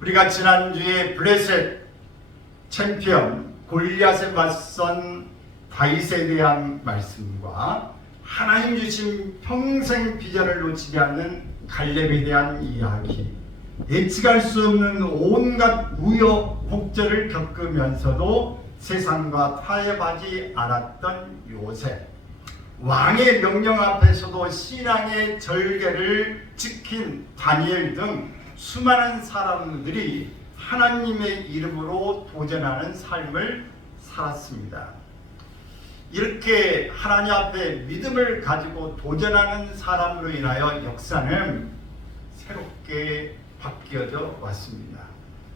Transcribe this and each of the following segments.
우리가 지난주에 블레셋 챔피언 골리앗에 맞선 다윗에 대한 말씀과 하나님 주신 평생 비전을 놓치지 않는 갈렙에 대한 이야기, 예측할 수 없는 온갖 우여곡절을 겪으면서도 세상과 타협하지 않았던 요셉, 왕의 명령 앞에서도 신앙의 절개를 지킨 다니엘 등 수많은 사람들이 하나님의 이름으로 도전하는 삶을 살았습니다. 이렇게 하나님 앞에 믿음을 가지고 도전하는 사람으로 인하여 역사는 새롭게 바뀌어져 왔습니다.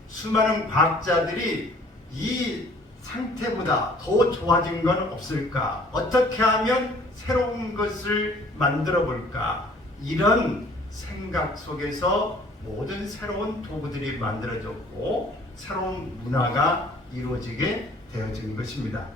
수많은 과학자들이 이 상태보다 더 좋아진 건 없을까? 어떻게 하면 새로운 것을 만들어 볼까? 이런 생각 속에서 모든 새로운 도구들이 만들어졌고 새로운 문화가 이루어지게 되어진 것입니다.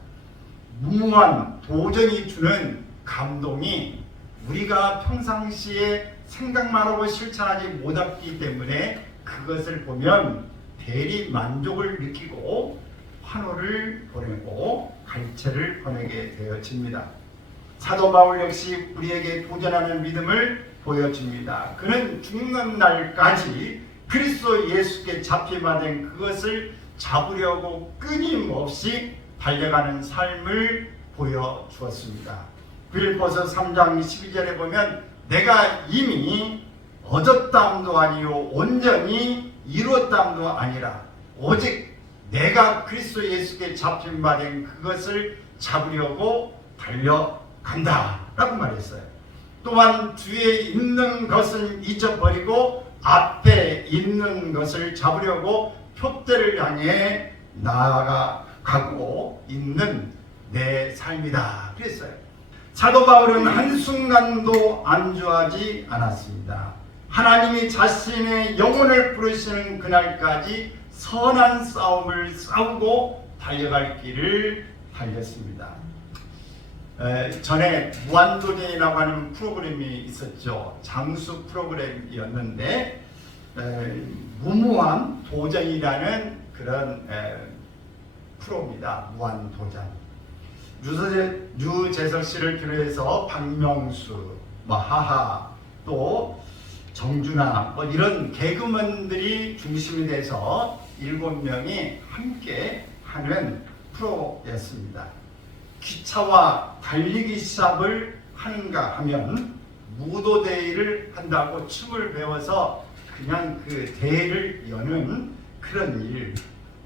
무모한 도전이 주는 감동이 우리가 평상시에 생각만 하고 실천하지 못했기 때문에 그것을 보면 대리 만족을 느끼고 환호를 보내고 갈채를 보내게 되어집니다. 사도 바울 역시 우리에게 도전하는 믿음을 보여줍니다. 그는 죽는 날까지 그리스도 예수께 잡혀받은 그것을 잡으려고 끊임없이 달려가는 삶을 보여주었습니다. 빌립보서 3장 12절에 보면 내가 이미 얻었다함도 아니요 온전히 이루었다함도 아니라 오직 내가 그리스도 예수께 잡힌받은 그것을 잡으려고 달려간다 라고 말했어요. 또한 뒤에 있는 것은 잊어버리고 앞에 있는 것을 잡으려고 표대를 향해 나아가고 있는 내 삶이다 그랬어요. 사도 바울은 한순간도 안주하지 않았습니다. 하나님이 자신의 영혼을 부르시는 그날까지 선한 싸움을 싸우고 달려갈 길을 달렸습니다. 전에 무한도전이라고 하는 프로그램이 있었죠. 장수 프로그램이었는데 무모한 도전이라는 그런 프로입니다. 무한도전. 유재석 씨를 비롯해서 박명수, 하하, 또 정준하 이런 개그맨들이 중심이 돼서 7명이 함께 하는 프로였습니다. 기차와 달리기 시합을 하는가 하면 무도대회를 한다고 춤을 배워서 그냥 그 대회를 여는 그런 일,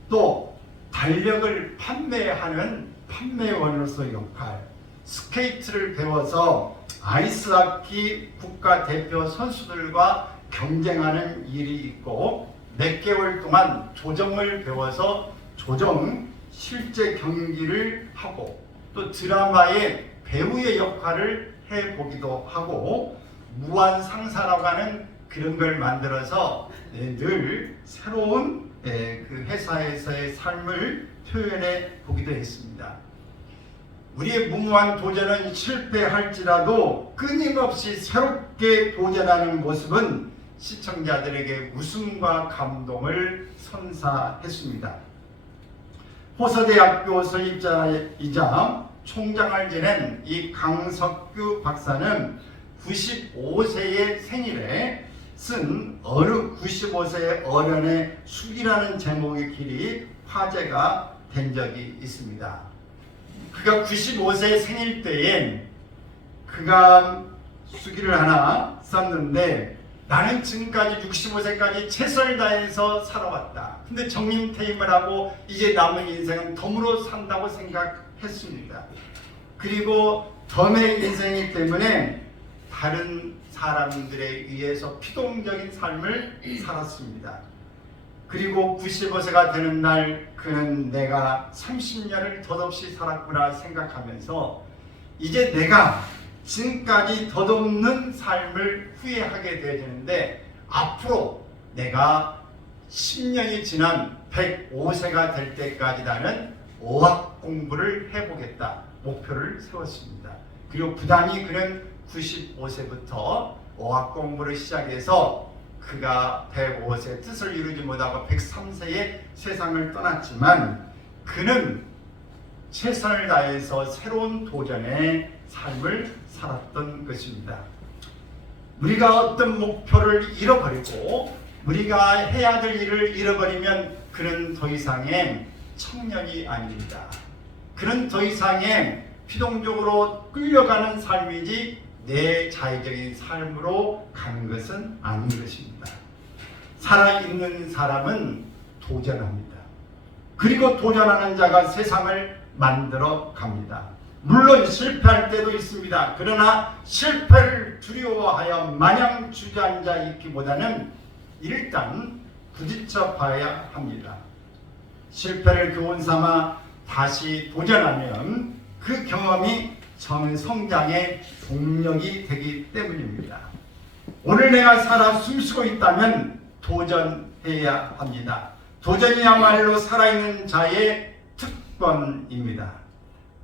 또 달력을 판매하는 판매원으로서 역할, 스케이트를 배워서 아이스하키 국가대표 선수들과 경쟁하는 일이 있고 몇 개월 동안 조정을 배워서 조정 실제 경기를 하고 또 드라마의 배우의 역할을 해보기도 하고 무한상사라고 하는 그런 걸 만들어서 늘 새로운 그 회사에서의 삶을 표현해 보기도 했습니다. 우리의 무모한 도전은 실패할지라도 끊임없이 새롭게 도전하는 모습은 시청자들에게 웃음과 감동을 선사했습니다. 호서대학교 설립자이자 총장을 지낸 이 강석규 박사는 95세의 생일에 쓴 어느 95세의 어른의 숙이라는 제목의 글이 화제가 된 적이 있습니다. 그가 95세 생일 때엔 그가 수기를 하나 썼는데 나는 지금까지 65세까지 최선을 다해서 살아왔다. 근데 정림퇴임을 하고 이제 남은 인생은 덤으로 산다고 생각했습니다. 그리고 덤의 인생이기 때문에 다른 사람들에 의해서 피동적인 삶을 살았습니다. 그리고 95세가 되는 날 그는 내가 30년을 덧없이 살았구나 생각하면서 이제 내가 지금까지 덧없는 삶을 후회하게 되어지는데 앞으로 내가 10년이 지난 105세가 될 때까지 나는 어학 공부를 해보겠다 목표를 세웠습니다. 그리고 부단히 그는 95세부터 어학 공부를 시작해서 그가 105세 뜻을 이루지 못하고 103세에 세상을 떠났지만 그는 최선을 다해서 새로운 도전의 삶을 살았던 것입니다. 우리가 어떤 목표를 잃어버리고 우리가 해야 될 일을 잃어버리면 그는 더 이상의 청년이 아닙니다. 그는 더 이상의 피동적으로 끌려가는 삶이지 내 자의적인 삶으로 가는 것은 아닌 것입니다. 살아있는 사람은 도전합니다. 그리고 도전하는 자가 세상을 만들어 갑니다. 물론 실패할 때도 있습니다. 그러나 실패를 두려워하여 마냥 주저앉아 있기보다는 일단 부딪혀 봐야 합니다. 실패를 교훈 삼아 다시 도전하면 그 경험이 성장의 동력이 되기 때문입니다. 오늘 내가 살아 숨쉬고 있다면 도전해야 합니다. 도전이야말로 살아있는 자의 특권입니다.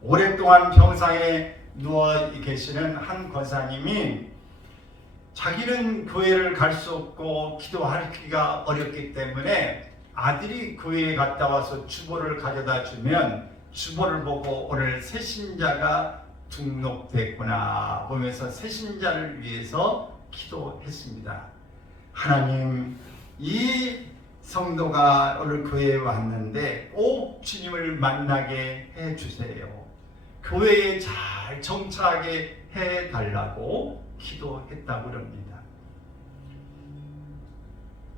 오랫동안 병상에 누워 계시는 한 권사님이 자기는 교회를 갈 수 없고 기도하기가 어렵기 때문에 아들이 교회에 갔다 와서 주보를 가져다 주면 주보를 보고 오늘 새신자가 등록됐구나 보면서 새신자를 위해서 기도했습니다. 하나님, 이 성도가 오늘 교회에 왔는데 꼭 주님을 만나게 해주세요. 교회에 잘 정착하게 해달라고 기도했다고 합니다.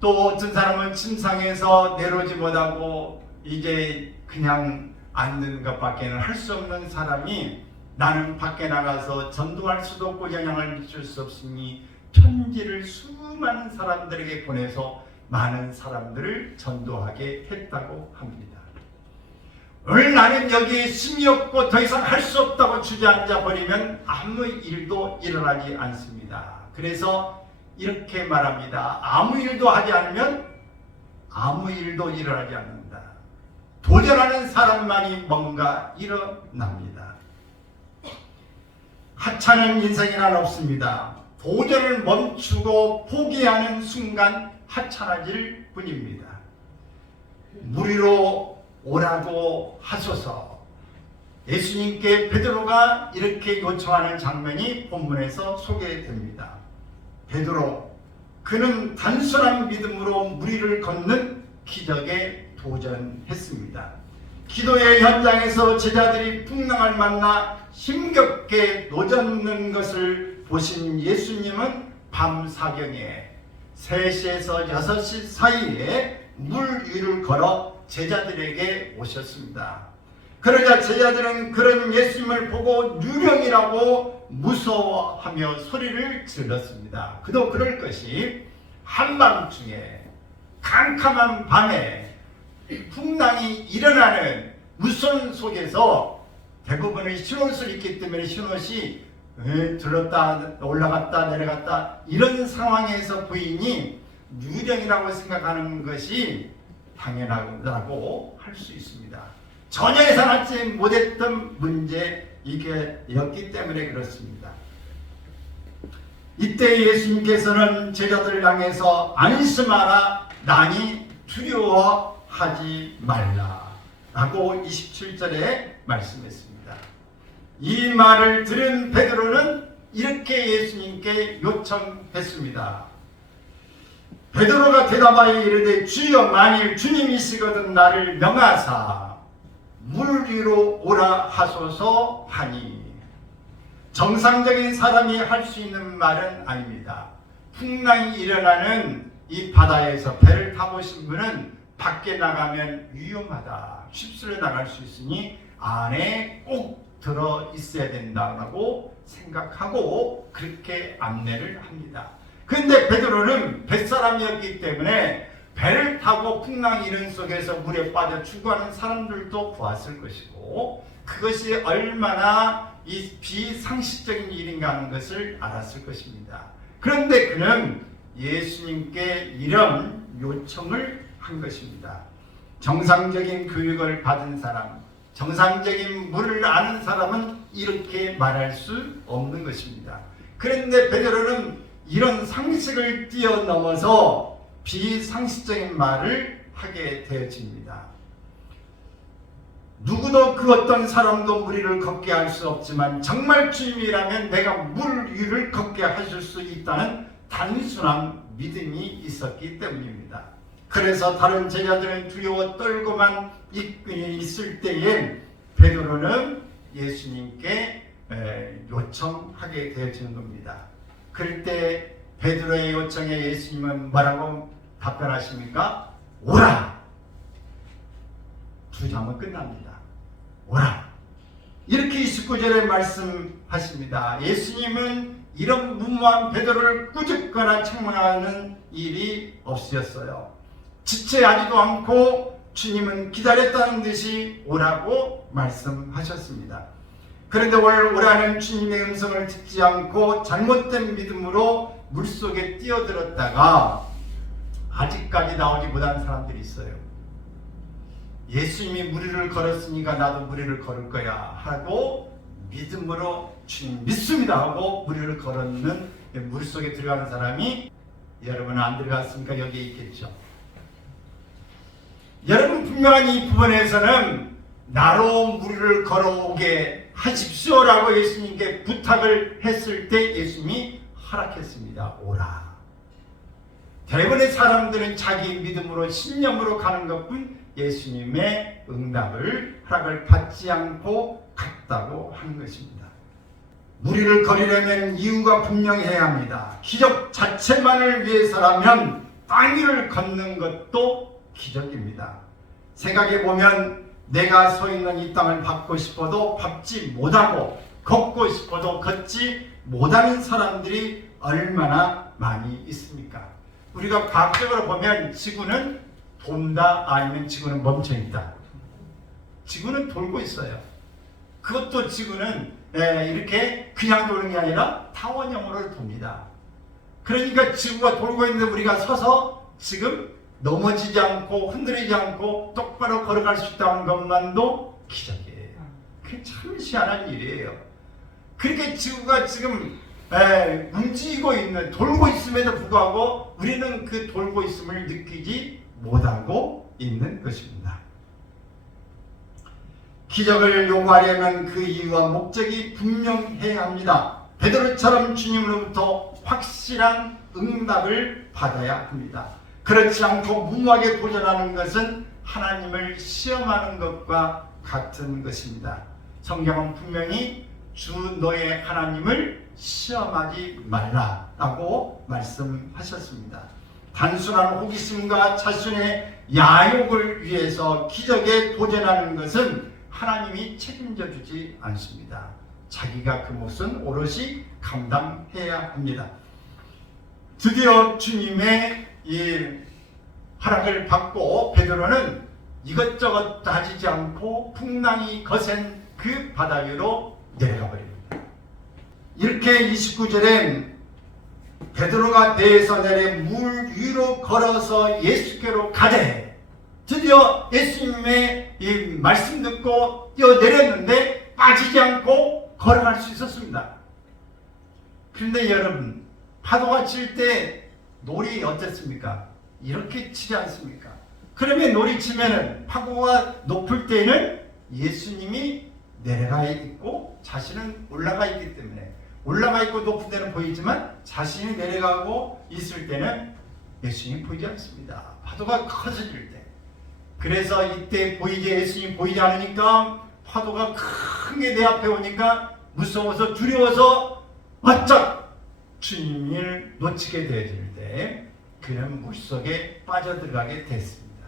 또 어떤 사람은 침상에서 내려오지 못하고 이제 그냥 앉는 것밖에는 할 수 없는 사람이 나는 밖에 나가서 전도할 수도 없고 영향을 미칠 수 없으니 편지를 수많은 사람들에게 보내서 많은 사람들을 전도하게 했다고 합니다. 오늘 나는 여기에 힘이 없고 더 이상 할 수 없다고 주저앉아 버리면 아무 일도 일어나지 않습니다. 그래서 이렇게 말합니다. 아무 일도 하지 않으면 아무 일도 일어나지 않는다. 도전하는 사람만이 뭔가 일어납니다. 하찮은 인생이란 없습니다. 도전을 멈추고 포기하는 순간 하찮아질 뿐입니다. 무리로 오라고 하소서. 예수님께 베드로가 이렇게 요청하는 장면이 본문에서 소개됩니다. 베드로, 그는 단순한 믿음으로 무리를 걷는 기적에 도전했습니다. 기도의 현장에서 제자들이 풍랑을 만나 힘겹게 노젓는 것을 보신 예수님은 밤 사경에 3시에서 6시 사이에 물 위를 걸어 제자들에게 오셨습니다. 그러자 제자들은 그런 예수님을 보고 유령이라고 무서워하며 소리를 질렀습니다. 그도 그럴 것이 한밤중에 캄캄한 밤에 풍랑이 일어나는 무선 속에서 대부분은 흰옷을 입기 때문에 흰옷이 들렀다 올라갔다 내려갔다 이런 상황에서 부인이 유령이라고 생각하는 것이 당연하다고 할 수 있습니다. 전혀 예상하지 못했던 문제이었기 때문에 그렇습니다. 이때 예수님께서는 제자들을 향해서 안심하라, 나니 두려워하지 말라 라고 27절에 말씀했습니다. 이 말을 들은 베드로는 이렇게 예수님께 요청했습니다. 베드로가 대답하여 이르되 주여, 만일 주님이시거든 나를 명하사 물 위로 오라 하소서 하니. 정상적인 사람이 할 수 있는 말은 아닙니다. 풍랑이 일어나는 이 바다에서 배를 타보신 분은 밖에 나가면 위험하다, 휩쓸려 나갈 수 있으니 안에 꼭 들어 있어야 된다고 생각하고 그렇게 안내를 합니다. 그런데 베드로는 뱃사람이었기 때문에 배를 타고 풍랑 이런 속에서 물에 빠져 죽어가는 사람들도 보았을 것이고 그것이 얼마나 이 비상식적인 일인가 하는 것을 알았을 것입니다. 그런데 그는 예수님께 이런 요청을 한 것입니다. 정상적인 교육을 받은 사람, 정상적인 물을 아는 사람은 이렇게 말할 수 없는 것입니다. 그런데 베드로는 이런 상식을 뛰어넘어서 비상식적인 말을 하게 되어집니다. 누구도 그 어떤 사람도 물 위를 걷게 할 수 없지만 정말 주님이라면 내가 물 위를 걷게 하실 수 있다는 단순한 믿음이 있었기 때문입니다. 그래서 다른 제자들은 두려워 떨고만 있을 때에 베드로는 예수님께 요청하게 되어지는 겁니다. 그럴 때 베드로의 요청에 예수님은 뭐라고 답변하십니까? 오라! 두 장은 끝납니다. 오라! 이렇게 29절에 말씀하십니다. 예수님은 이런 무모한 베드로를 꾸짖거나 책망하는 일이 없으셨어요. 지체하지도 않고 주님은 기다렸다는 듯이 오라고 말씀하셨습니다. 그런데 오라는 주님의 음성을 듣지 않고 잘못된 믿음으로 물속에 뛰어들었다가 아직까지 나오지 못한 사람들이 있어요. 예수님이 물 위를 걸었으니까 나도 물 위를 걸을 거야 하고 믿음으로 주님 믿습니다 하고 물 위를 걸었는 물속에 들어가는 사람이 여러분 안 들어갔으니까 여기에 있겠죠. 여러분 분명한 이 부분에서는 나로 물 위를 걸어오게 하십시오라고 예수님께 부탁을 했을 때 예수님이 허락했습니다. 오라. 대부분의 사람들은 자기 믿음으로 신념으로 가는 것뿐 예수님의 응답을 허락을 받지 않고 갔다고 하는 것입니다. 물 위를 걸으려면 이유가 분명해야 합니다. 기적 자체만을 위해서라면 땅 위를 걷는 것도 기적입니다. 생각해보면 내가 서 있는 이 땅을 밟고 싶어도 밟지 못하고 걷고 싶어도 걷지 못하는 사람들이 얼마나 많이 있습니까? 우리가 과학적으로 보면 지구는 돈다 아니면 지구는 멈춰있다. 지구는 돌고 있어요. 그것도 지구는 이렇게 그냥 도는 게 아니라 타원형으로 돕니다. 그러니까 지구가 돌고 있는데 우리가 서서 지금 넘어지지 않고 흔들리지 않고 똑바로 걸어갈 수 있다는 것만도 기적이에요. 그게 참 희한한 일이에요. 그렇게 지구가 지금 움직이고 있는, 돌고 있음에도 불구하고 우리는 그 돌고 있음을 느끼지 못하고 있는 것입니다. 기적을 요구하려면 그 이유와 목적이 분명해야 합니다. 베드로처럼 주님으로부터 확실한 응답을 받아야 합니다. 그렇지 않고 무모하게 도전하는 것은 하나님을 시험하는 것과 같은 것입니다. 성경은 분명히 주 너의 하나님을 시험하지 말라라고 말씀하셨습니다. 단순한 호기심과 자신의 야욕을 위해서 기적에 도전하는 것은 하나님이 책임져 주지 않습니다. 자기가 그 몫은 오롯이 감당해야 합니다. 드디어 주님의 이 허락을 받고 베드로는 이것저것 따지지 않고 풍랑이 거센 그 바다 위로 내려가 버립니다. 이렇게 29절엔 베드로가 배에서 내려 물 위로 걸어서 예수께로 가되 드디어 예수님의 이 말씀 듣고 뛰어내렸는데 빠지지 않고 걸어갈 수 있었습니다. 그런데 여러분 파도가 칠 때 놀이 어떻습니까? 이렇게 치지 않습니까? 그러면 놀이 치면은 파도가 높을 때는 예수님이 내려가 있고 자신은 올라가 있기 때문에 올라가 있고 높은 데는 보이지만 자신이 내려가고 있을 때는 예수님이 보이지 않습니다. 파도가 커져질 때. 그래서 이때 예수님이 보이지 않으니까 파도가 크게 내 앞에 오니까 무서워서 두려워서 바짝 주님을 놓치게 되어질 때 그는 물속에 빠져들어가게 됐습니다.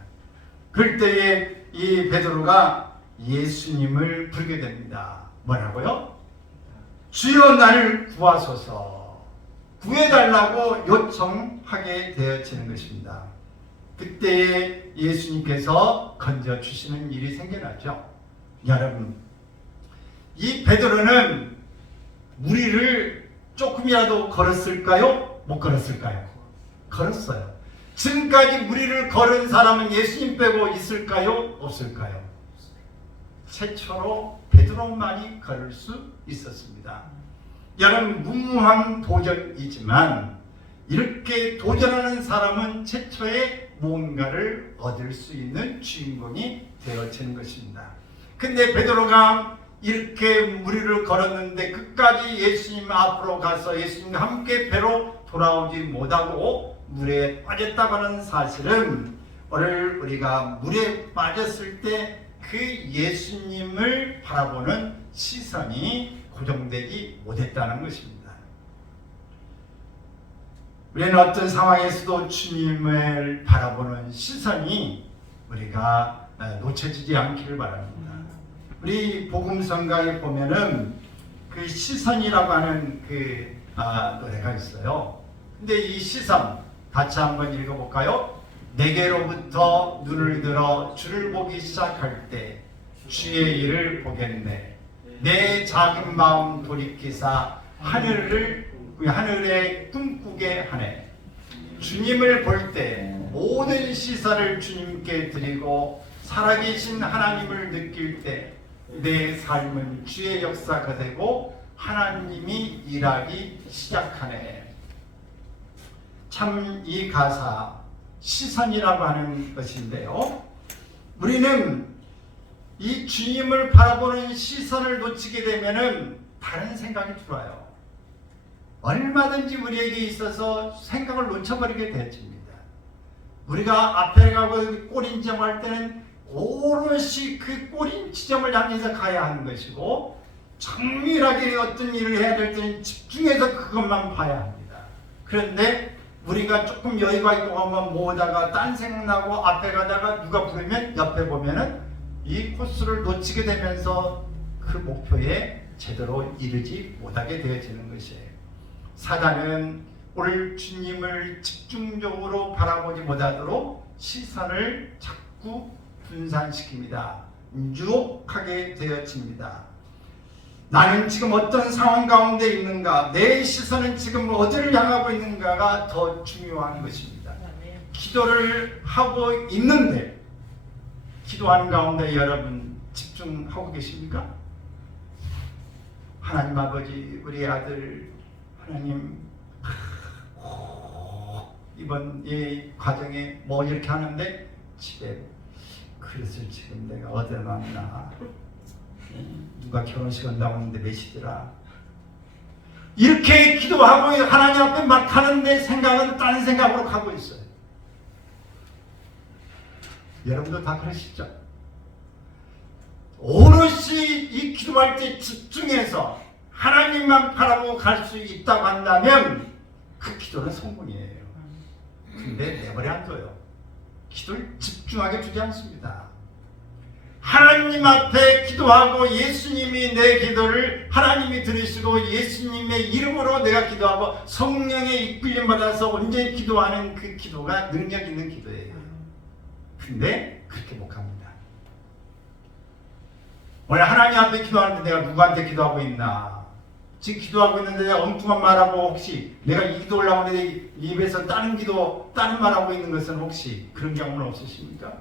그럴 때에 이 베드로가 예수님을 부르게 됩니다. 뭐라고요? 주여 나를 구하소서, 구해달라고 요청하게 되어지는 것입니다. 그때 예수님께서 건져주시는 일이 생겨나죠. 여러분, 이 베드로는 물 위를 조금이라도 걸었을까요? 못 걸었을까요? 걸었어요. 지금까지 물 위를 걸은 사람은 예수님 빼고 있을까요? 없을까요? 최초로 베드로만이 걸을 수 있었습니다. 여러분 무모한 도전이지만 이렇게 도전하는 사람은 최초의 무언가를 얻을 수 있는 주인공이 되어지는 것입니다. 근데 베드로가 이렇게 무리를 걸었는데 끝까지 예수님 앞으로 가서 예수님과 함께 배로 돌아오지 못하고 물에 빠졌다고 하는 사실은 오늘 우리가 물에 빠졌을 때 그 예수님을 바라보는 시선이 고정되지 못했다는 것입니다. 우리는 어떤 상황에서도 주님을 바라보는 시선이 우리가 놓쳐지지 않기를 바랍니다. 우리 복음성가에 보면은 그 시선이라고 하는 그 노래가 있어요. 근데 이 시선 같이 한번 읽어볼까요? 내게로부터 눈을 들어 주를 보기 시작할 때 주의 일을 보겠네. 내 작은 마음 돌이키사 하늘에 꿈꾸게 하네. 주님을 볼 때 모든 시선을 주님께 드리고 살아계신 하나님을 느낄 때 내 삶은 주의 역사가 되고 하나님이 일하기 시작하네. 참 이 가사 시선이라고 하는 것인데요, 우리는 이 주님을 바라보는 시선을 놓치게 되면은 다른 생각이 들어요. 얼마든지 우리에게 있어서 생각을 놓쳐버리게 되어집니다. 우리가 앞에 가고 꼬린 지점할 때는 오롯이 그 꼬린 지점을 향해서 가야 하는 것이고, 정밀하게 어떤 일을 해야 될 때는 집중해서 그것만 봐야 합니다. 그런데 우리가 조금 여유가 있고 하면 뭐다가 딴 생각나고 앞에 가다가 누가 부르면 옆에 보면은 이 코스를 놓치게 되면서 그 목표에 제대로 이르지 못하게 되어지는 것이에요. 사단은 오늘 주님을 집중적으로 바라보지 못하도록 시선을 자꾸 분산시킵니다. 유혹하게 되어집니다. 나는 지금 어떤 상황 가운데 있는가, 내 시선은 지금 어디를 향하고 있는가가 더 중요한 것입니다. 기도를 하고 있는데, 기도하는 가운데 여러분 집중하고 계십니까? 하나님 아버지, 우리 아들 하나님 이번 이 과정에 뭐 이렇게 하는데 집에 그릇을 지금 내가 어디다 놨나, 누가 결혼식 한다고 하는데 몇 시더라, 이렇게 기도하고 하나님 앞에 막 하는데 생각은 딴 생각으로 가고 있어요. 여러분도 다 그러시죠? 오롯이 이 기도할 때 집중해서 하나님만 바라보고 갈 수 있다고 한다면 그 기도는 성공이에요. 근데 내버려 안 둬요. 기도를 집중하게 두지 않습니다. 하나님 앞에 기도하고 예수님이 내 기도를 하나님이 들으시고 예수님의 이름으로 내가 기도하고 성령의 이끌림 받아서 온전히 기도하는 그 기도가 능력 있는 기도예요. 근데 그렇게 못 합니다. 오늘 하나님 앞에 기도하는데 내가 누구한테 기도하고 있나? 지금 기도하고 있는데 내가 엉뚱한 말하고 혹시 내가 이 기도 올라오고 내 입에서 다른 말하고 있는 것은 혹시 그런 경험은 없으십니까?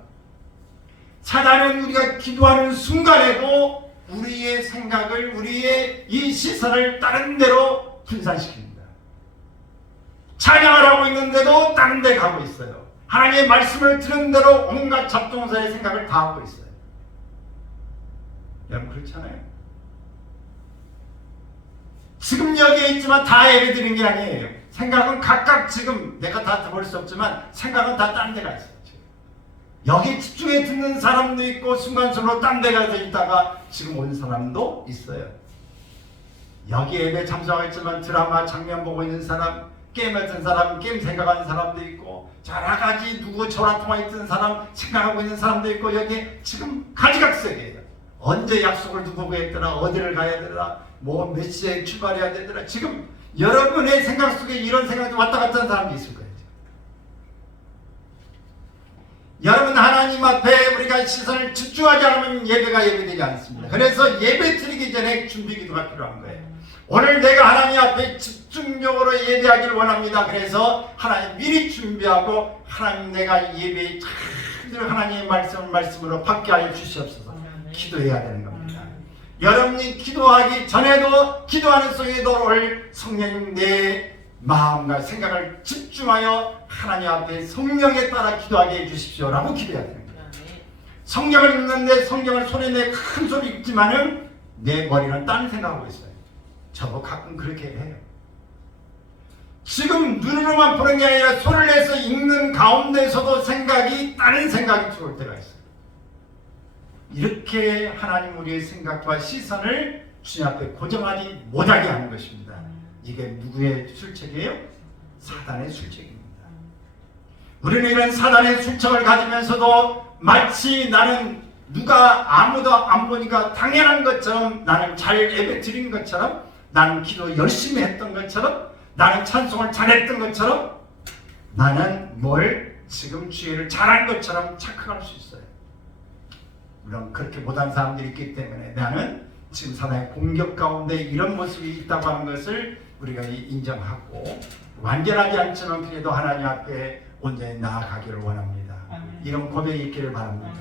사단은 우리가 기도하는 순간에도 우리의 생각을, 우리의 이 시선을 다른 데로 분산시킵니다. 찬양을 하고 있는데도 다른 데 가고 있어요. 하나님의 말씀을 들은 대로 온갖 잡동사의 생각을 다 하고 있어요. 여러분 그렇잖아요. 지금 여기에 있지만 다 예배 드리는 게 아니에요. 생각은 각각 지금 내가 다 볼 수 없지만 생각은 다 다른 데가 있어요. 여기 집중해 듣는 사람도 있고 순간적으로 딴 데 가서 있다가 지금 온 사람도 있어요. 여기 예배 참석하겠지만 드라마 장면 보고 있는 사람, 게임 같은 사람, 게임 생각하는 사람도 있고 여러 가지 누구 전화통화 있던 사람 생각하고 있는 사람도 있고 여기 지금 가지각색이에요. 언제 약속을 누구고 했더라, 어디를 가야 되더라, 뭐 몇 시에 출발해야 되더라. 지금 여러분의 생각 속에 이런 생각이 왔다 갔다 하는 사람이 있을 거예요. 여러분 하나님 앞에 우리가 시선을 집중하지 않으면 예배가 예배되지 않습니다. 그래서 예배 드리기 전에 준비 기도가 필요한 거예요. 오늘 내가 하나님 앞에 집중적으로 예배하기를 원합니다. 그래서 하나님 미리 준비하고 하나님 내가 예배에 잘 하나님의 말씀으로 받게 하여 주시옵소서. 기도해야 되는 겁니다. 여러분이 기도하기 전에도 기도하는 속에도 오늘 성령님 내 마음과 생각을 집중하여 하나님 앞에 성령에 따라 기도하게 해주십시오라고 기도해야 됩니다. 성경을 읽는데 성경을 소리내 큰 소리 읽지만은 내 머리는 딴 생각하고 있어요. 저도 가끔 그렇게 해요. 지금 눈으로만 보는 게 아니라 소리를 내서 읽는 가운데서도 다른 생각이 들어올 때가 있어요. 이렇게 하나님 우리의 생각과 시선을 주님 앞에 고정하지 못하게 하는 것입니다. 이게 누구의 술책이에요? 사단의 술책입니다. 우리는 이런 사단의 술책을 가지면서도 마치 나는 누가 아무도 안 보니까 당연한 것처럼, 나는 잘 예배 드린 것처럼, 나는 기도 열심히 했던 것처럼, 나는 찬송을 잘했던 것처럼, 나는 지금 주의를 잘한 것처럼 착각할 수 있어요. 물론 그렇게 못한 사람들이 있기 때문에 나는 지금 사단의 공격 가운데 이런 모습이 있다고 하는 것을 우리가 인정하고, 완전하지 않지만 그래도 하나님 앞에 온전히 나아가기를 원합니다. 이런 고백이 있기를 바랍니다.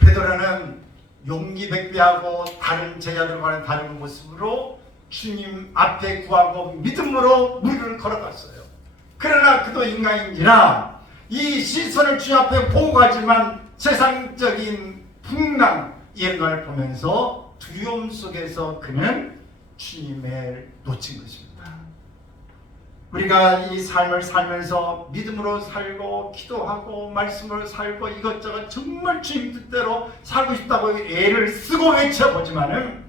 베드로는 용기 백배하고 다른 제자들과는 다른 모습으로 주님 앞에 구하고 믿음으로 무리를 걸어갔어요. 그러나 그도 인간인지라 이 시선을 주님 앞에 보고 가지만 세상적인 풍랑 이런 걸 보면서 두려움 속에서 그는 주님을 놓친 것입니다. 우리가 이 삶을 살면서 믿음으로 살고 기도하고 말씀으로 살고 이것저것 정말 주님 뜻대로 살고 싶다고 애를 쓰고 외쳐보지만은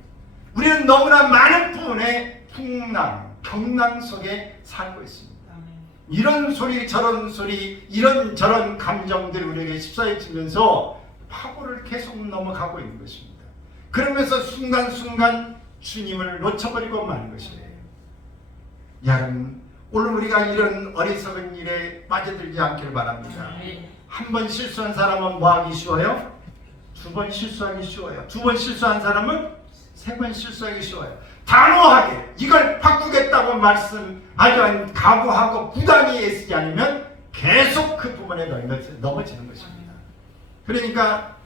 우리는 너무나 많은 부분에 풍랑, 경랑 속에 살고 있습니다. 이런 소리 저런 소리 이런저런 감정들이 우리에게 휩싸여지면서 파고를 계속 넘어가고 있는 것입니다. 그러면서 순간순간 주님을 놓쳐버리고 마는 것이에요. 여러분, 오늘 우리가 이런 어리석은 일에 빠져들지 않기를 바랍니다. 한 번 실수한 사람은 뭐하기 쉬워요? 두 번 실수하기 쉬워요. 두 번 실수한 사람은 세 번 실수하기 쉬워요. 단호하게 이걸 바꾸겠다고 말씀하지 각오하고 부단히 애쓰지 않으면 계속 그 부분에 넘어지는 것입니다. 그러니까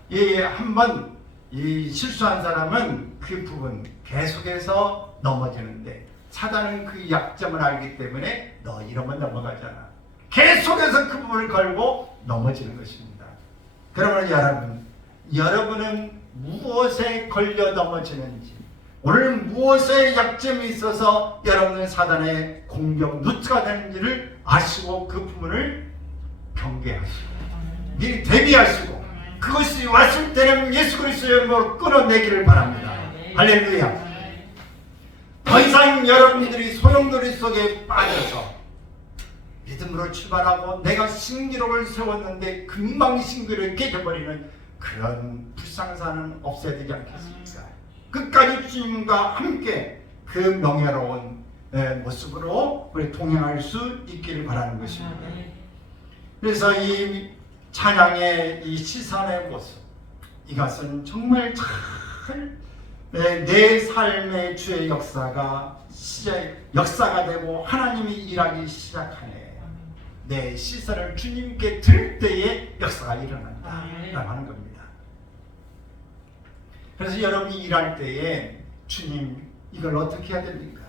한 번 실수한 사람은 그 부분 계속해서 넘어지는데, 사단은 그 약점을 알기 때문에 너 이러면 넘어가잖아. 계속해서 그 부분을 걸고 넘어지는 것입니다. 그러면 여러분은 무엇에 걸려 넘어지는지, 오늘 무엇에 약점이 있어서 여러분은 사단의 공격 누트가 되는지를 아시고 그 부분을 경계하시고 미리 대비하시고 그것이 왔을 때는 예수 그리스도의 이름으로 끊어내기를 바랍니다. 할렐루야. 더 이상 여러분들이 소용돌이 속에 빠져서 믿음으로 출발하고 내가 신기록을 세웠는데 금방 신기록을 깨져버리는 그런 불상사는 없어야 되지 않겠습니까? 끝까지 주님과 함께 그 명예로운 모습으로 우리 동행할 수 있기를 바라는 것입니다. 그래서 이 찬양의 이 시선의 모습, 이것은 정말 잘 내 삶의 주의 역사가 되고 하나님이 일하기 시작하네. 내 시선을 주님께 들 때에 역사가 일어난다 라고 하는 겁니다. 그래서 여러분이 일할 때에 주님 이걸 어떻게 해야 됩니까?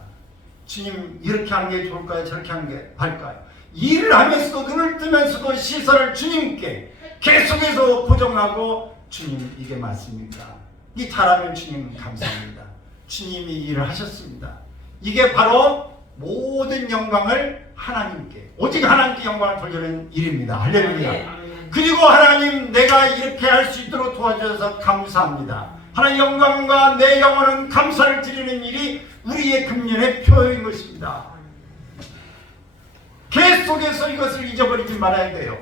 주님 이렇게 하는 게 좋을까요? 저렇게 하는 게 할까요? 일을 하면서도 눈을 뜨면서도 시선을 주님께 계속해서 고정하고, 주님 이게 맞습니까? 이 잘하면 주님 감사합니다. 주님이 일을 하셨습니다. 이게 바로 모든 영광을 하나님께, 오직 하나님께 영광을 돌리는 일입니다. 할렐루야. 그리고 하나님 내가 이렇게 할 수 있도록 도와주셔서 감사합니다. 하나님 영광과 내 영혼은 감사를 드리는 일이 우리의 금년의 표어인 것입니다. 계속해서 이것을 잊어버리지 말아야 돼요.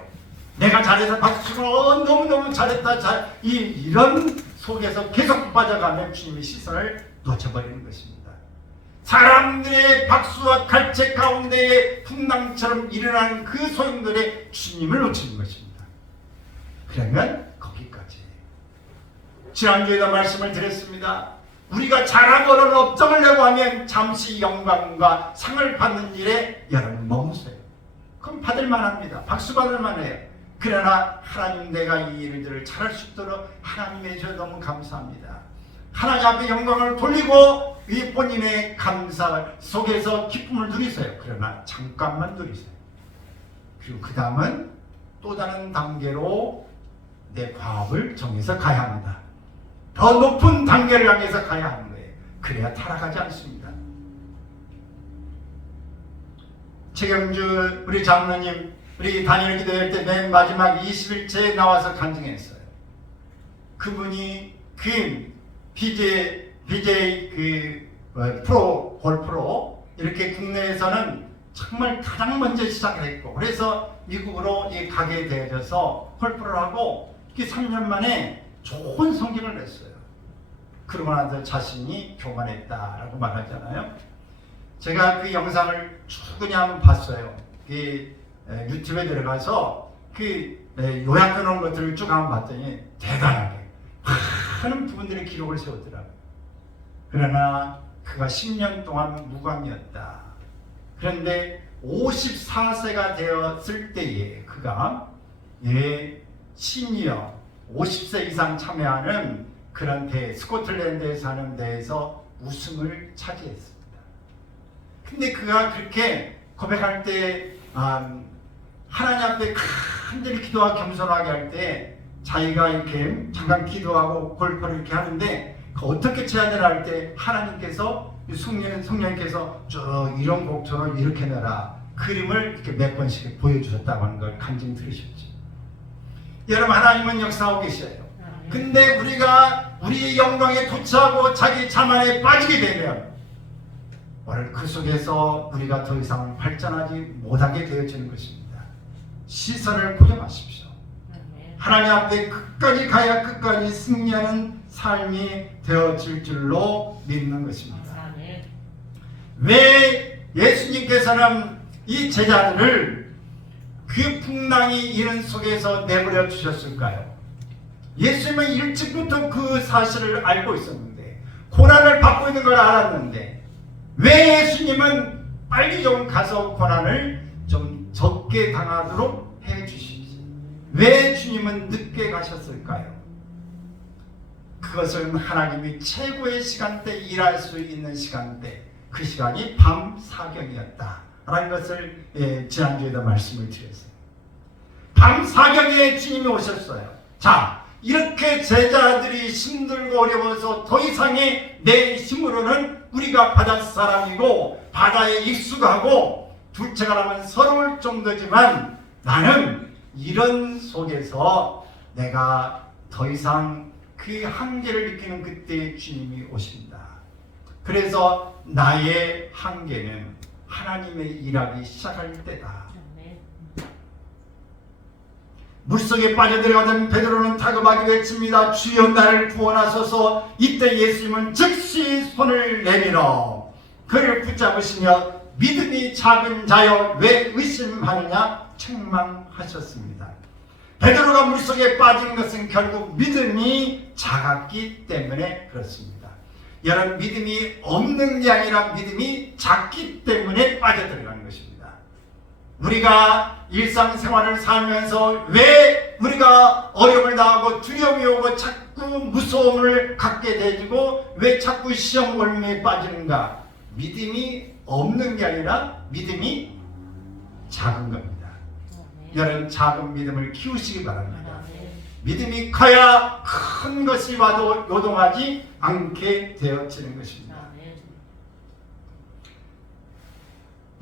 내가 잘해서 박수가 너무너무 잘했다 이런 속에서 계속 빠져가면 주님의 시선을 놓쳐버리는 것입니다. 사람들의 박수와 갈채 가운데에 풍랑처럼 일어나는 그 소용돌이에 주님을 놓치는 것입니다. 그러면 거기까지. 지난주에도 말씀을 드렸습니다. 우리가 잘하고는 업적을 내고 하면 잠시 영광과 상을 받는 일에 여러분 머무세요. 그럼 받을 만합니다. 박수 받을 만해요. 그러나 하나님 내가 이 일들을 잘할 수 있도록 하나님 해주셔서 너무 감사합니다. 하나님 앞에 영광을 돌리고 이 본인의 감사 속에서 기쁨을 누리세요. 그러나 잠깐만 누리세요. 그리고 그 다음은 또 다른 단계로 내 과업을 정해서 가야 합니다. 더 높은 단계를 향해서 가야 하는 거예요. 그래야 타락하지 않습니다. 최경주 우리 장로님, 우리 단일 기도회 때 맨 마지막 20일째에 나와서 간증했어요. 그분이 그 BJ 프로 골프로 이렇게 국내에서는 정말 가장 먼저 시작을 했고, 그래서 미국으로 가게 되어져서 골프를 하고 3년 만에 좋은 성적을 냈어요. 그러고 나서 자신이 교만했다라고 말하잖아요. 제가 그 영상을 쭉 그냥 봤어요. 유튜브에 들어가서 요약해 놓은 것들을 쭉 한번 봤더니 대단하게 많은 부분들의 기록을 세웠더라고요. 그러나 그가 10년 동안 무광이었다. 그런데 54세가 되었을 때에 그가 시니어 50세 이상 참여하는 그런 대회, 스코틀랜드에서 하는 대회에서 우승을 차지했습니다. 근데 그가 그렇게 고백할 때 하나님 앞에 간절히 기도하고 겸손하게 할 때 자기가 이렇게 잠깐 기도하고 골프를 이렇게 하는데 어떻게 쳐야 되나 할 때 하나님께서 성령님께서 쭉 이런 곡처럼 이렇게 내라 그림을 이렇게 몇 번씩 보여주셨다고 하는 걸 간증 들으셨죠. 여러분, 하나님은 역사하고 계셔요. 근데 우리가 우리의 영광에 도취하고 자기 자만에 빠지게 되면 오늘 그 속에서 우리가 더 이상 발전하지 못하게 되어지는 것입니다. 시선을 고정하십시오. 하나님 앞에 끝까지 가야 끝까지 승리하는 삶이 되어질 줄로 믿는 것입니다. 왜 예수님께서는 이 제자들을 그 풍랑이 이런 속에서 내버려 주셨을까요? 예수님은 일찍부터 그 사실을 알고 있었는데, 고난을 받고 있는 걸 알았는데 왜 예수님은 빨리 좀 가서 고난을 좀 적게 당하도록 해주시지? 왜 주님은 늦게 가셨을까요? 그것은 하나님이 최고의 시간대, 일할 수 있는 시간대, 그 시간이 밤 사경이었다 라는 것을 지난주에도 말씀을 드렸어요. 밤 사경에 주님이 오셨어요. 자, 이렇게 제자들이 힘들고 어려워서 더 이상의 내 힘으로는 우리가 바다 사람이고 바다에 익숙하고 둘째가 라면 서러울 정도지만 나는 이런 속에서 내가 더 이상 그 한계를 느끼는 그때 주님이 오신다. 그래서 나의 한계는 하나님의 일하기 시작할 때다. 물속에 빠져들어가던 베드로는 다급하게 외칩니다. 주여 나를 구원하소서. 이때 예수님은 즉시 손을 내밀어 그를 붙잡으시며 믿음이 작은 자여 왜 의심하느냐 책망하셨습니다. 베드로가 물속에 빠진 것은 결국 믿음이 작았기 때문에 그렇습니다. 여러분, 믿음이 없는 게 아니라 믿음이 작기 때문에 빠져들어가는 것입니다. 우리가 일상생활을 살면서 왜 우리가 어려움을 당하고 두려움이 오고 자꾸 무서움을 갖게 되고 왜 자꾸 시험 올림에 빠지는가? 믿음이 없는 게 아니라 믿음이 작은 겁니다. 여러분, 작은 믿음을 키우시기 바랍니다. 믿음이 커야 큰 것이 와도 요동하지 않게 되어지는 것입니다.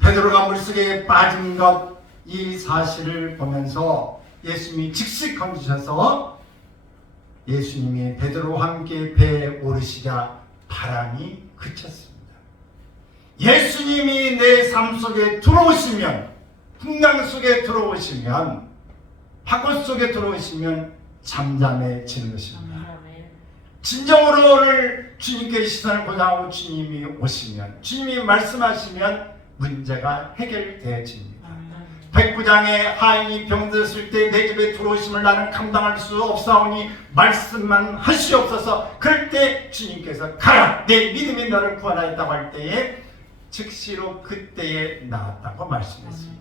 베드로가 물속에 빠진 것, 이 사실을 보면서 예수님이 즉시 건지셔서 예수님이 베드로와 함께 배에 오르시자 바람이 그쳤습니다. 예수님이 내 삶 속에 들어오시면, 풍랑 속에 들어오시면, 파고 속에 들어오시면 잠잠해지는 것입니다. 진정으로 오늘 주님께 시선을 고정하고 주님이 오시면, 주님이 말씀하시면 문제가 해결되어집니다. 백부장의 하인이 병들었을 때 내 집에 들어오심을 나는 감당할 수 없사오니 말씀만 하시옵소서. 그럴 때 주님께서 가라, 내 믿음이 너를 구원하였다고 할 때에 즉시로 그때에 나았다고 말씀했습니다.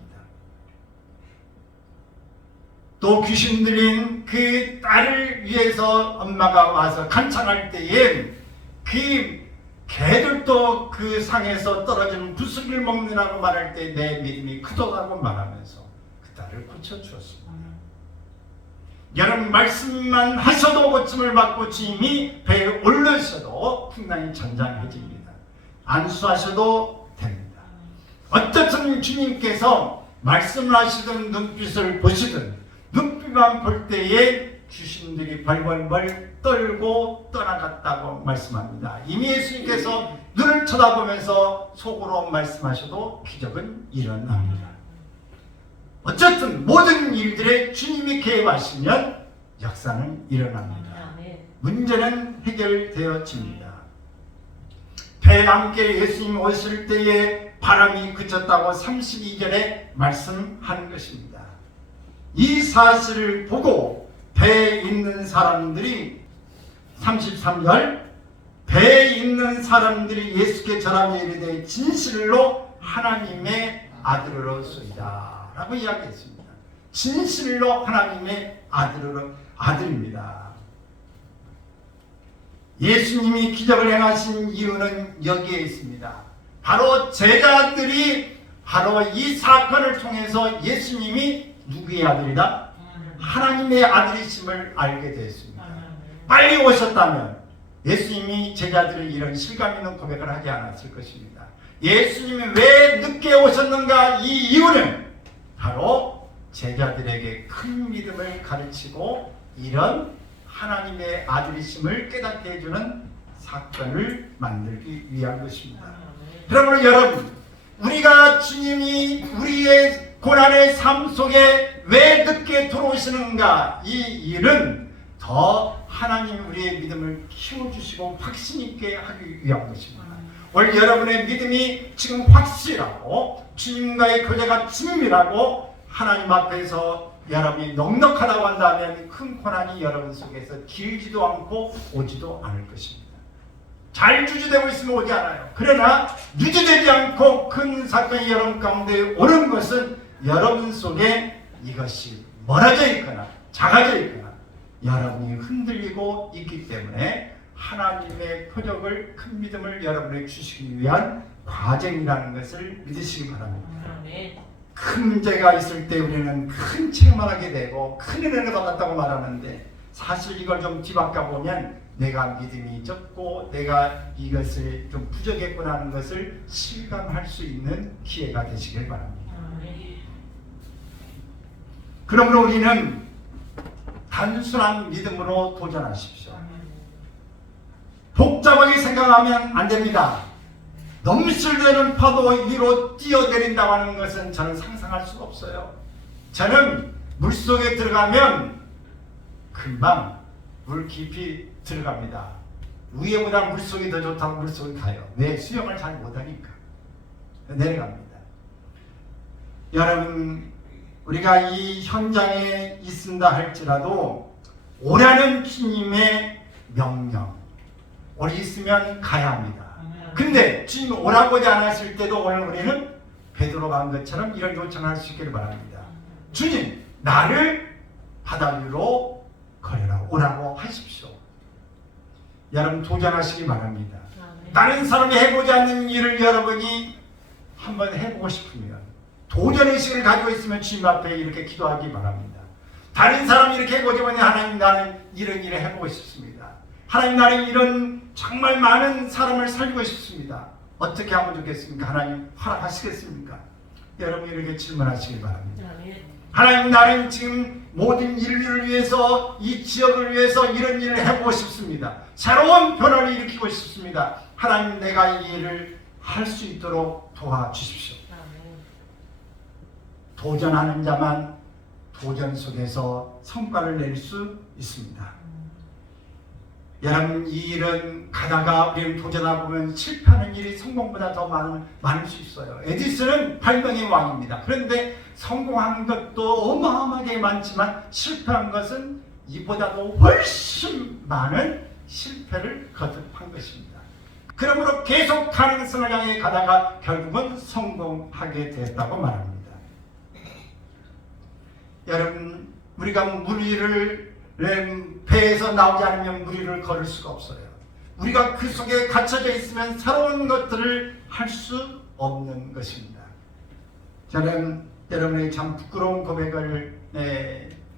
또 귀신 들린 그 딸을 위해서 엄마가 와서 간청할 때에 그 개들도 그 상에서 떨어지는 부스를 먹느라고 말할 때 내 믿음이 크다고 말하면서 그 딸을 고쳐주었습니다. 여러분, 말씀만 하셔도 고침을 받고 주님이 배에 올르셔도 풍랑이 전장해집니다. 안수하셔도 됩니다. 어떻든 주님께서 말씀을 하시든 눈빛을 보시든 눈빛만 볼 때에 귀신들이 벌벌벌 떨고 떠나갔다고 말씀합니다. 이미 예수님께서 눈을 쳐다보면서 속으로 말씀하셔도 기적은 일어납니다. 어쨌든 모든 일들에 주님이 개입하시면 역사는 일어납니다. 문제는 해결되어집니다. 배에 함께 예수님 오실 때에 바람이 그쳤다고 32절에 말씀하는 것입니다. 이 사실을 보고 배에 있는 사람들이 33절 배에 있는 사람들이 예수께 절하며 이르되 진실로 하나님의 아들로소이다 라고 이야기했습니다. 진실로 하나님의 아들입니다. 예수님이 기적을 행하신 이유는 여기에 있습니다. 바로 제자들이 바로 이 사건을 통해서 예수님이 누구의 아들이다? 하나님의 아들이심을 알게 되었습니다. 빨리 오셨다면 예수님이 제자들이 이런 실감 있는 고백을 하지 않았을 것입니다. 예수님이 왜 늦게 오셨는가? 이 이유는 바로 제자들에게 큰 믿음을 가르치고 이런 하나님의 아들이심을 깨닫게 해주는 사건을 만들기 위한 것입니다. 그러므로 여러분, 우리가 주님이 우리의 고난의 삶 속에 왜 늦게 들어오시는가? 이 일은 더 하나님이 우리의 믿음을 키워주시고 확신 있게 하기 위한 것입니다. 오늘 여러분의 믿음이 지금 확실하고 주님과의 교제가 친밀하고 하나님 앞에서 여러분이 넉넉하다고 한다면 큰 고난이 여러분 속에서 길지도 않고 오지도 않을 것입니다. 잘 유지되고 있으면 오지 않아요. 그러나 유지되지 않고 큰 사건이 여러분 가운데 오는 것은 여러분 속에 이것이 멀어져 있거나 작아져 있거나 여러분이 흔들리고 있기 때문에 하나님의 표적을 큰 믿음을 여러분에게 주시기 위한 과정이라는 것을 믿으시기 바랍니다. 큰 문제가 있을 때 우리는 큰 책임을 하게 되고 큰 은혜를 받았다고 말하는데 사실 이걸 좀 뒤바꿔 보면 내가 믿음이 적고 내가 이것을 좀 부족했구나 하는 것을 실감할 수 있는 기회가 되시길 바랍니다. 그러므로 우리는 단순한 믿음으로 도전하십시오. 복잡하게 생각하면 안 됩니다. 넘실대는 파도 위로 뛰어내린다고 하는 것은 저는 상상할 수가 없어요. 저는 물속에 들어가면 금방 물 깊이 들어갑니다. 위에보다 물속이 더 좋다고 물속에 가요. 왜? 수영을 잘 못하니까. 내려갑니다. 여러분, 우리가 이 현장에 있습니다 할지라도 오라는 주님의 명령, 우리 있으면 가야 합니다. 근데 주님 오라고지 않았을 때도 오늘 우리는 베드로가 한 것처럼 이런 요청을 할 수 있기를 바랍니다. 주님, 나를 바다 위로 걸으라고 오라고 하십시오. 여러분 도전하시기 바랍니다. 다른 사람이 해보지 않는 일을 여러분이 한번 해보고 싶으면 도전의식을 가지고 있으면 주님 앞에 이렇게 기도하기 바랍니다. 다른 사람이 이렇게 해보지 않으면 하나님, 나는 이런 일을 해보고 싶습니다. 하나님, 나는 이런 정말 많은 사람을 살리고 싶습니다. 어떻게 하면 좋겠습니까? 하나님 허락하시겠습니까? 여러분 이렇게 질문하시기 바랍니다. 하나님, 나는 지금 모든 인류를 위해서 이 지역을 위해서 이런 일을 해보고 싶습니다. 새로운 변화를 일으키고 싶습니다. 하나님, 내가 이 일을 할 수 있도록 도와주십시오. 도전하는 자만 도전 속에서 성과를 낼 수 있습니다. 여러분, 이 일은 가다가 우리는 도전하다 보면 실패하는 일이 성공보다 더 많을 수 있어요. 에디슨은 발명의 왕입니다. 그런데 성공한 것도 어마어마하게 많지만 실패한 것은 이보다도 훨씬 많은 실패를 거듭한 것입니다. 그러므로 계속 가능성을 향해 가다가 결국은 성공하게 됐다고 말합니다. 여러분, 우리가 물 위를 배에서 나오지 않으면 물 위를 걸을 수가 없어요. 우리가 그 속에 갇혀져 있으면 새로운 것들을 할 수 없는 것입니다. 저는 여러분에게 참 부끄러운 고백을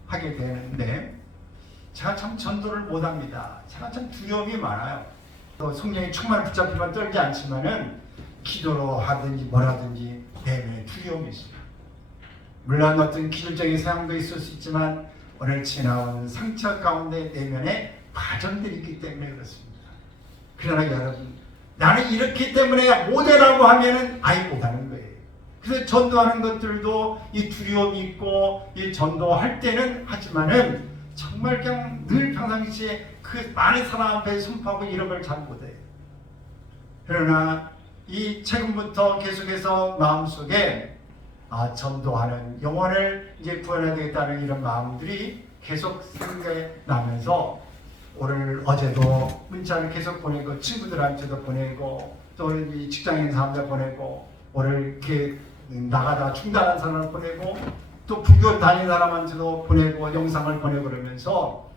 하게 되는데, 제가 참 전도를 못합니다. 제가 참 두려움이 많아요. 또 성령의 충만을 붙잡히면 떨지 않지만은 기도로 하든지 뭐라든지 내면에 두려움이 있습니다. 물론 어떤 기술적인 사용도 있을 수 있지만 오늘 지나온 상처 가운데 내면에 과정들이 있기 때문에 그렇습니다. 그러나 여러분, 나는 이렇기 때문에 못해라고 하면은 아예 못하는 거예요. 그래서 전도하는 것들도 이 두려움이 있고, 이 전도할 때는 하지만은 정말 그냥 늘 평상시에 그 많은 사람 앞에 선포하고 이런 걸 잘 못해요. 그러나 이 최근부터 계속해서 마음속에 전도하는, 영혼을 이제 구원해야 되겠다는 이런 마음들이 계속 생각이 나면서 오늘 어제도 문자를 계속 보내고 친구들한테도 보내고 또 이 직장인 사람들 보내고 오늘 이렇게 나가다가 중단한 사람을 보내고 또 불교 다니는 사람한테도 보내고 영상을 보내고 그러면서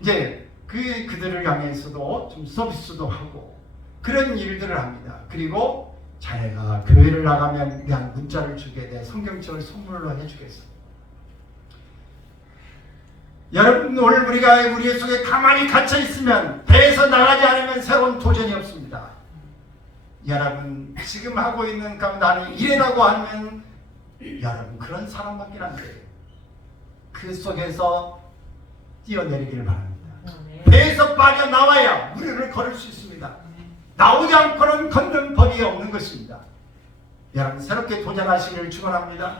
이제 그들을 향해서도 좀 서비스도 하고 그런 일들을 합니다. 그리고 자네가 교회를 나가면 그냥 문자를 주게 돼 성경책을 선물로 해주겠어. 여러분, 오늘 우리가 우리 속에 가만히 갇혀 있으면, 배에서 나가지 않으면 새로운 도전이 없습니다. 여러분, 지금 하고 있는 가운데 나는 이래라고 하면 여러분 그런 사람밖에 안 돼요. 그 속에서 뛰어내리기를 바랍니다. 배에서 빠져나와야 무리를 걸을 수 있습니다. 나오지 않고는 걷는 법이 없는 것입니다. 여러분, 새롭게 도전하시기를 축원합니다.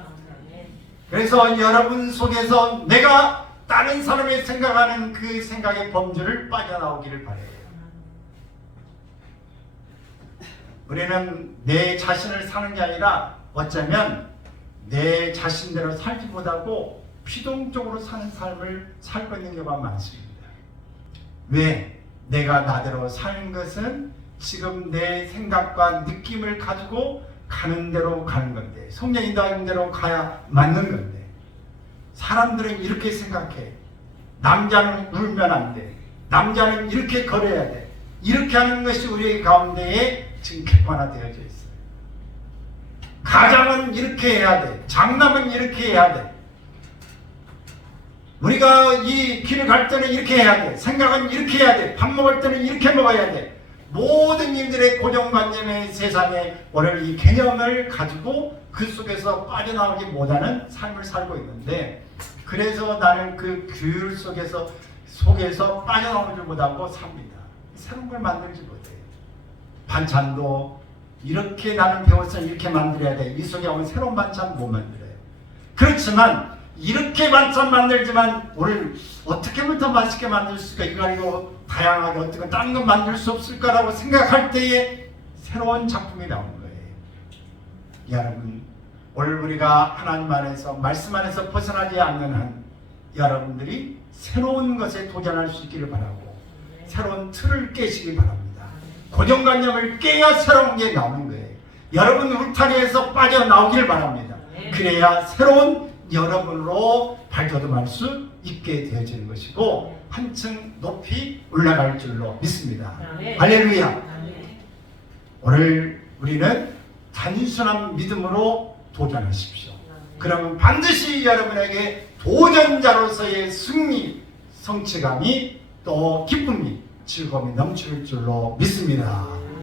그래서 여러분 속에서 내가 다른 사람이 생각하는 그 생각의 범주를 빠져나오기를 바라요. 우리는 내 자신을 사는 게 아니라 어쩌면 내 자신대로 살지 못하고 피동적으로 사는 삶을 살고 있는 경우가 많습니다. 왜? 내가 나대로 사는 것은 지금 내 생각과 느낌을 가지고 가는 대로 가는 건데, 성령이 인도하는 대로 가야 맞는 건데, 사람들은 이렇게 생각해. 남자는 울면 안 돼. 남자는 이렇게 걸어야 돼. 이렇게 하는 것이 우리 가운데에 지금 객관화되어져 있어요. 가장은 이렇게 해야 돼. 장남은 이렇게 해야 돼. 우리가 이 길을 갈 때는 이렇게 해야 돼. 생각은 이렇게 해야 돼. 밥 먹을 때는 이렇게 먹어야 돼. 모든 님들의 고정관념의 세상에 오늘 이 개념을 가지고 그 속에서 빠져나오지 못하는 삶을 살고 있는데, 그래서 나는 그 규율 속에서 빠져나오지 못하고 삽니다. 새로운 걸 만들지 못해요. 반찬도 이렇게 나는 배워서 이렇게 만들어야 돼. 이 속에 오면 새로운 반찬 못 만들어요. 그렇지만 이렇게 반찬 만들지만 오늘 어떻게 하면 더 맛있게 만들 수 있을까? 이거 가지고 다양하게 어떻게 다른 건 만들 수 없을까라고 생각할 때에 새로운 작품이 나오는 거예요. 여러분, 오늘 우리가 하나님 안에서 말씀 안에서 벗어나지 않는 한 여러분들이 새로운 것에 도전할 수 있기를 바라고 새로운 틀을 깨시기 바랍니다. 고정관념을 깨야 새로운 게 나오는 거예요. 여러분 울타리에서 빠져나오길 바랍니다. 그래야 새로운 여러분으로 발돋움할 수 있게 되어지는 것이고 한층 높이 올라갈 줄로 믿습니다. 할렐루야. 오늘 우리는 단순한 믿음으로 도전하십시오. 그러면 반드시 여러분에게 도전자로서의 승리, 성취감이 또 기쁨이, 즐거움이 넘칠 줄로 믿습니다.